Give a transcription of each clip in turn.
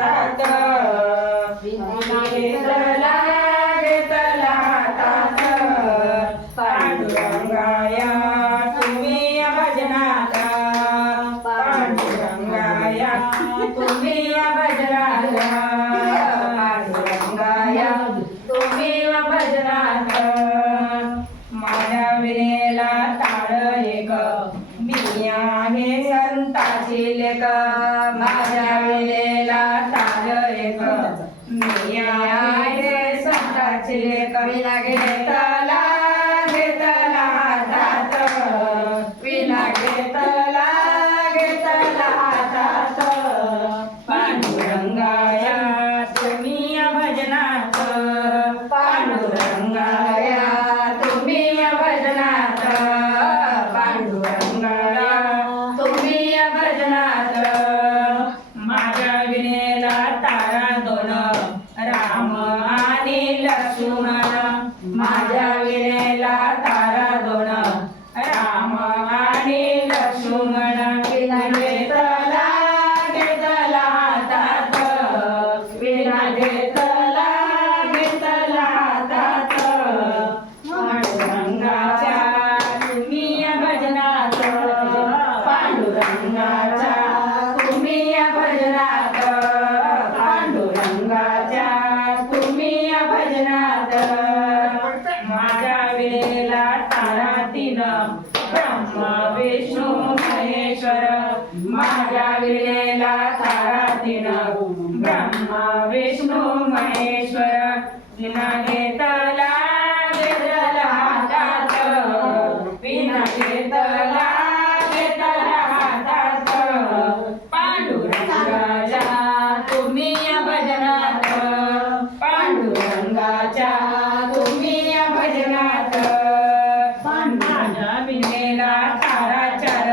हातात विना घेतला घेतला हातात पांडुरंगाया तुम्ही या भजनात पांडुरंगाया तुम्ही या भजनात पांडुरंगाया तुम्ही या भजनात माझ्या विनेला ताळ एक मी आहे संताची लेक माझ्या विनेला ताळ एक मी आहे संताची लेक विना घेतला घेतला हातात विना घेतला घेतला हातात पांडुरंगाया तुम्ही या भजनात पांडुरंगाया तुम्ही या भजनात पांडुरंगाया तुम्ही या भजनात माझ्या विनेला तारा दोन राम आणि लक्ष्मण माझ्या विनेला तारा दोन राम आणि लक्ष्मण विना घेतला घेतला हातात विना घेतला घेतला हातात पांडुरंगाच्या तुम्ही या भजनात पांडुरंगाच्या तुम्ही या भजनात पांडुरंगाच्या तुम्ही या भजनात माझ्या विनेला तारा तीन ब्रह्म विष्णू महेश्वर माझ्या विनेला तारा तीन ब्रह्म विष्णू महेश्वर विना घेतला घेतला हातात विना घेतला घेतला हातात पांडुरंगाच्या तुम्ही या भजनात पांडुरंगाच्या तुम्ही या भजनात माझ्या विनेला तारा चार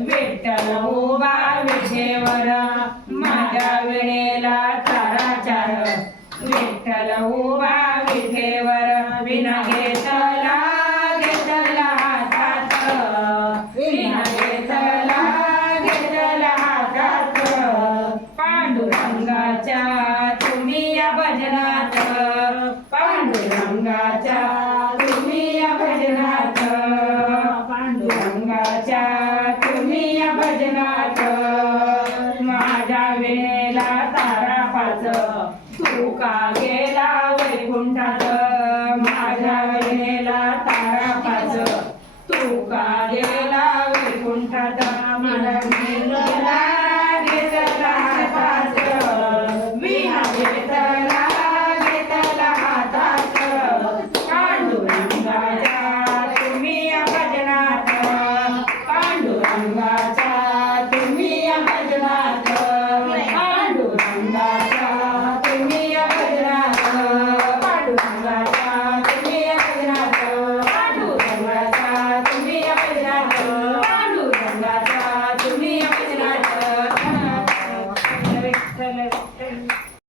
विठ्ठल उभा विठेवर माझ्या विनेला तारा चार विठ्ठल उभा विठेवर विना घेतला घेतला हातात विना घेतला घेतला हातात पांडुरंगाच्या तुम्ही या भजनात पांडुरंगाच्या तुम्ही या भजनात पांडुरंगाच्या तुम्ही या भजनात माझ्या विनेला तारा पाच तुका गेला वैकुंठात